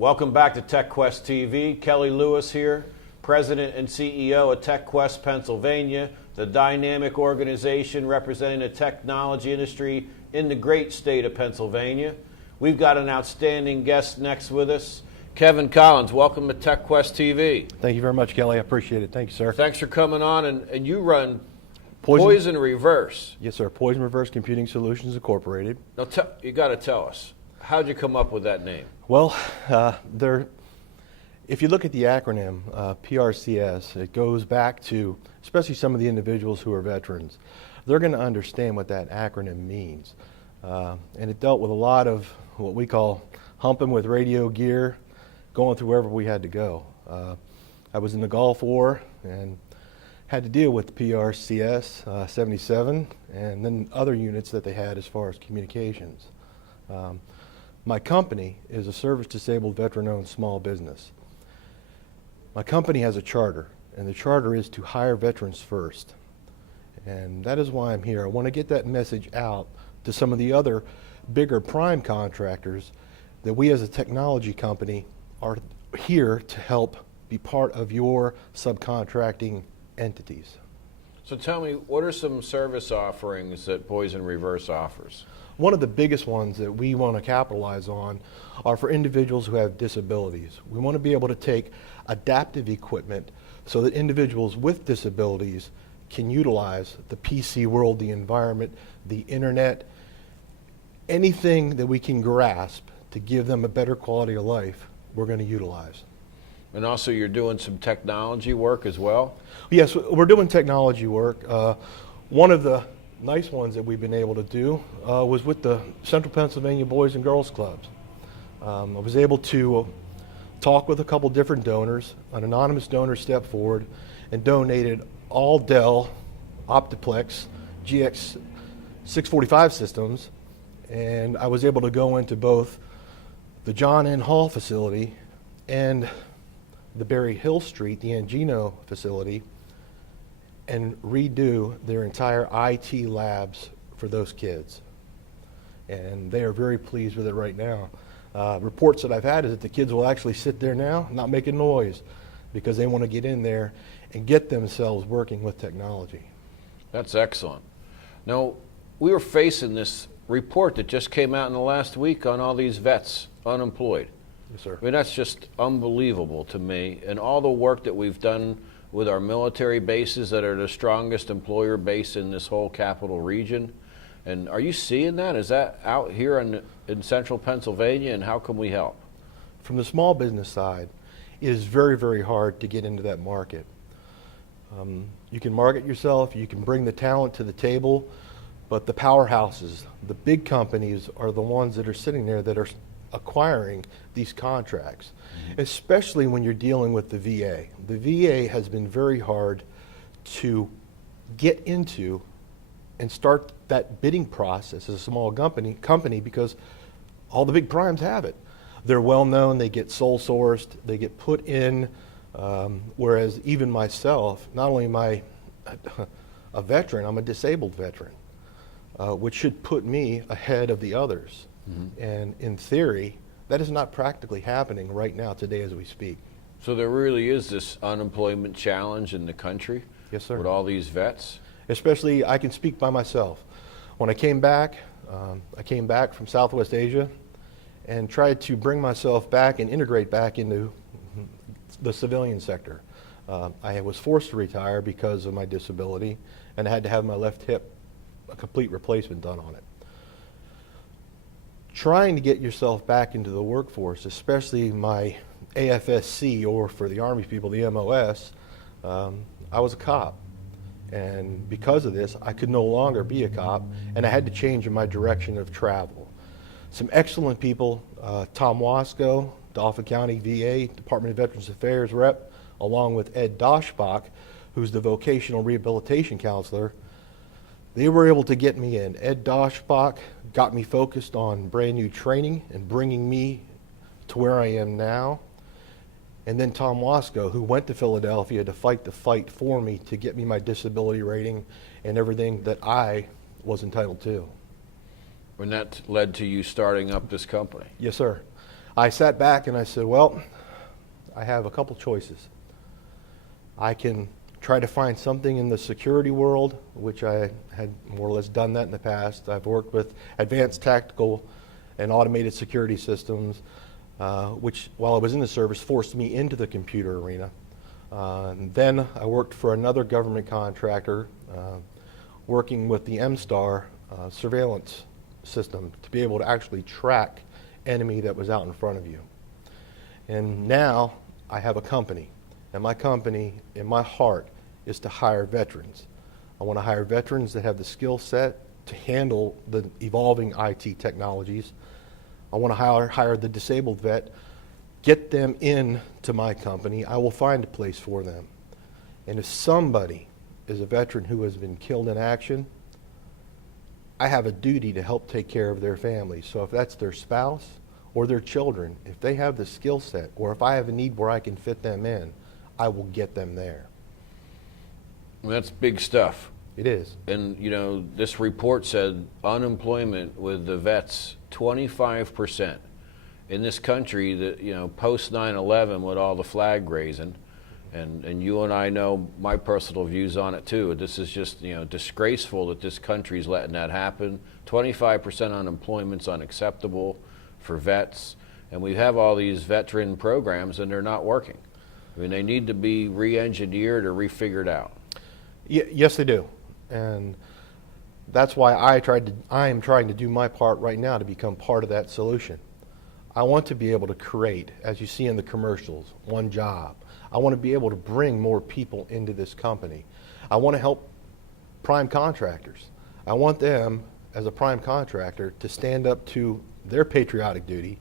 Welcome back to TechQuest TV. Kelly Lewis here, President and CEO of TechQuest Pennsylvania, the dynamic organization representing the technology industry in the great state of Pennsylvania. We've got an outstanding guest next with us, Kevin Collins. Welcome to TechQuest TV. Thank you very much, Kelly. I appreciate it. Thank you, sir. Thanks for coming on, and you run Poison Reverse. Yes, sir. Poison Reverse Computing Solutions Incorporated. Now, you got to tell us, how'd you come up with that name? Well, if you look at the acronym PRCS, it goes back to especially some of the individuals who are veterans. They're going to understand what that acronym means. And it dealt with a lot of what we call humping with radio gear, going through wherever we had to go. I was in the Gulf War and had to deal with the PRCS 77 and then other units that they had as far as communications. My company is a service-disabled veteran-owned small business. My company has a charter, and the charter is to hire veterans first. And that is why I'm here. I want to get that message out to some of the other bigger prime contractors that we as a technology company are here to help be part of your subcontracting entities. So tell me, what are some service offerings that Poison Reverse offers? One of the biggest ones that we want to capitalize on are for individuals who have disabilities. We want to be able to take adaptive equipment so that individuals with disabilities can utilize the PC world, the environment, the internet, anything that we can grasp to give them a better quality of life, we're going to utilize. And also you're doing some technology work as well? Yes, we're doing technology work. One of the nice ones that we've been able to do was with the Central Pennsylvania Boys and Girls Clubs. I was able to talk with a couple different donors. An anonymous donor stepped forward and donated all Dell Optiplex GX 645 systems, and I was able to go into both the John N. Hall facility and the Berry Hill Street, the Angino facility, and redo their entire IT labs for those kids. And they are very pleased with it right now. Reports that I've had is that the kids will actually sit there now, not making noise, because they want to get in there and get themselves working with technology. That's excellent. Now, we were facing this report that just came out in the last week on all these vets unemployed. Yes, sir. I mean, that's just unbelievable to me. And all the work that we've done with our military bases that are the strongest employer base in this whole capital region. And are you seeing that? Is that out here in central Pennsylvania, and how can we help? From the small business side, it is very, very hard to get into that market. You can market yourself, you can bring the talent to the table, but the powerhouses, the big companies, are the ones that are sitting there that are acquiring these contracts, especially when you're dealing with the VA. The VA has been very hard to get into and start that bidding process as a small company because all the big primes have it. They're well known, they get sole sourced, they get put in, whereas even myself, not only am I a veteran, I'm a disabled veteran, which should put me ahead of the others. And in theory, that is not practically happening right now, today as we speak. So there really is this unemployment challenge in the country? Yes, sir. With all these vets? Especially, I can speak by myself. When I came back from Southwest Asia and tried to bring myself back and integrate back into the civilian sector. I was forced to retire because of my disability, and I had to have my left hip, a complete replacement done on it. Trying to get yourself back into the workforce, especially my AFSC, or for the Army people, the MOS, I was a cop. And because of this, I could no longer be a cop, and I had to change in my direction of travel. Some excellent people, Tom Wasco, Dauphin County VA, Department of Veterans Affairs rep, along with Ed Doshbach, who's the vocational rehabilitation counselor. They were able to get me in. Ed Doshbach got me focused on brand new training and bringing me to where I am now. And then Tom Wasco, who went to Philadelphia to fight the fight for me to get me my disability rating and everything that I was entitled to. And that led to you starting up this company? Yes, sir. I sat back and I said, well, I have a couple choices. I can try to find something in the security world, which I had more or less done that in the past. I've worked with advanced tactical and automated security systems, which, while I was in the service, forced me into the computer arena. And then I worked for another government contractor, working with the MSTAR surveillance system to be able to actually track enemy that was out in front of you. And now I have a company, and my company, in my heart, is to hire veterans. I want to hire veterans that have the skill set to handle the evolving IT technologies. I want to hire the disabled vet, get them into my company. I will find a place for them. And if somebody is a veteran who has been killed in action, I have a duty to help take care of their family. So if that's their spouse or their children, if they have the skill set, or if I have a need where I can fit them in, I will get them there. Well, that's big stuff. It is. And, you know, this report said unemployment with the vets, 25%. In this country, that, you know, post 9/11 with all the flag raising, and you and I know my personal views on it too. This is just, you know, disgraceful that this country's letting that happen. 25% unemployment's unacceptable for vets, and we have all these veteran programs and they're not working. I mean, they need to be re-engineered or refigured out. Yes, they do. And that's why I am trying to do my part right now to become part of that solution. I want to be able to create, as you see in the commercials, one job. I want to be able to bring more people into this company. I want to help prime contractors. I want them, as a prime contractor, to stand up to their patriotic duty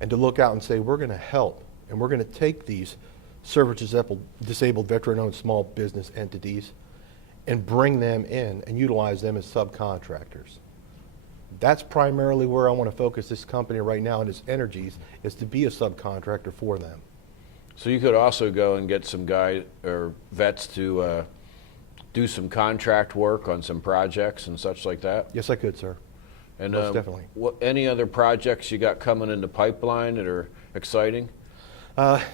and to look out and say, we're going to help, and we're going to take these service-disabled, veteran-owned small business entities and bring them in and utilize them as subcontractors. That's primarily where I want to focus this company right now and its energies, is to be a subcontractor for them. So you could also go and get some guys or vets to do some contract work on some projects and such like that? Yes, I could, sir. And Most definitely. Any other projects you got coming in the pipeline that are exciting? Right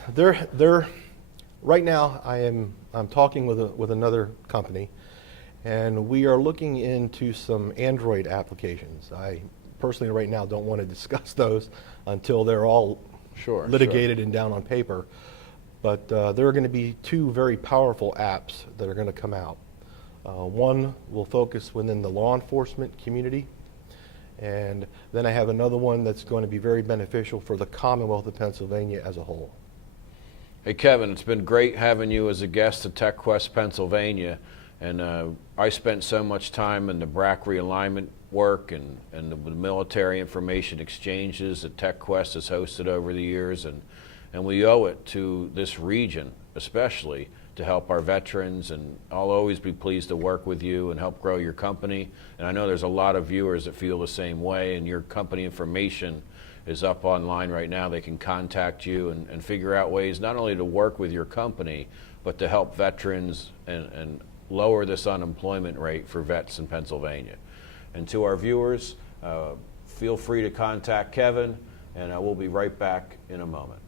now, I'm talking with another company, and we are looking into some Android applications. I personally right now don't want to discuss those until they're all litigated and down on paper. But there are going to be two very powerful apps that are going to come out. One will focus within the law enforcement community, and then I have another one that's going to be very beneficial for the Commonwealth of Pennsylvania as a whole. Hey, Kevin, it's been great having you as a guest at TechQuest Pennsylvania. And I spent so much time in the BRAC realignment work and the military information exchanges that TechQuest has hosted over the years. And we owe it to this region, especially, to help our veterans. And I'll always be pleased to work with you and help grow your company. And I know there's a lot of viewers that feel the same way, and your company information is up online right now. They can contact you and figure out ways not only to work with your company, but to help veterans and lower this unemployment rate for vets in Pennsylvania. And to our viewers, feel free to contact Kevin, and we'll be right back in a moment.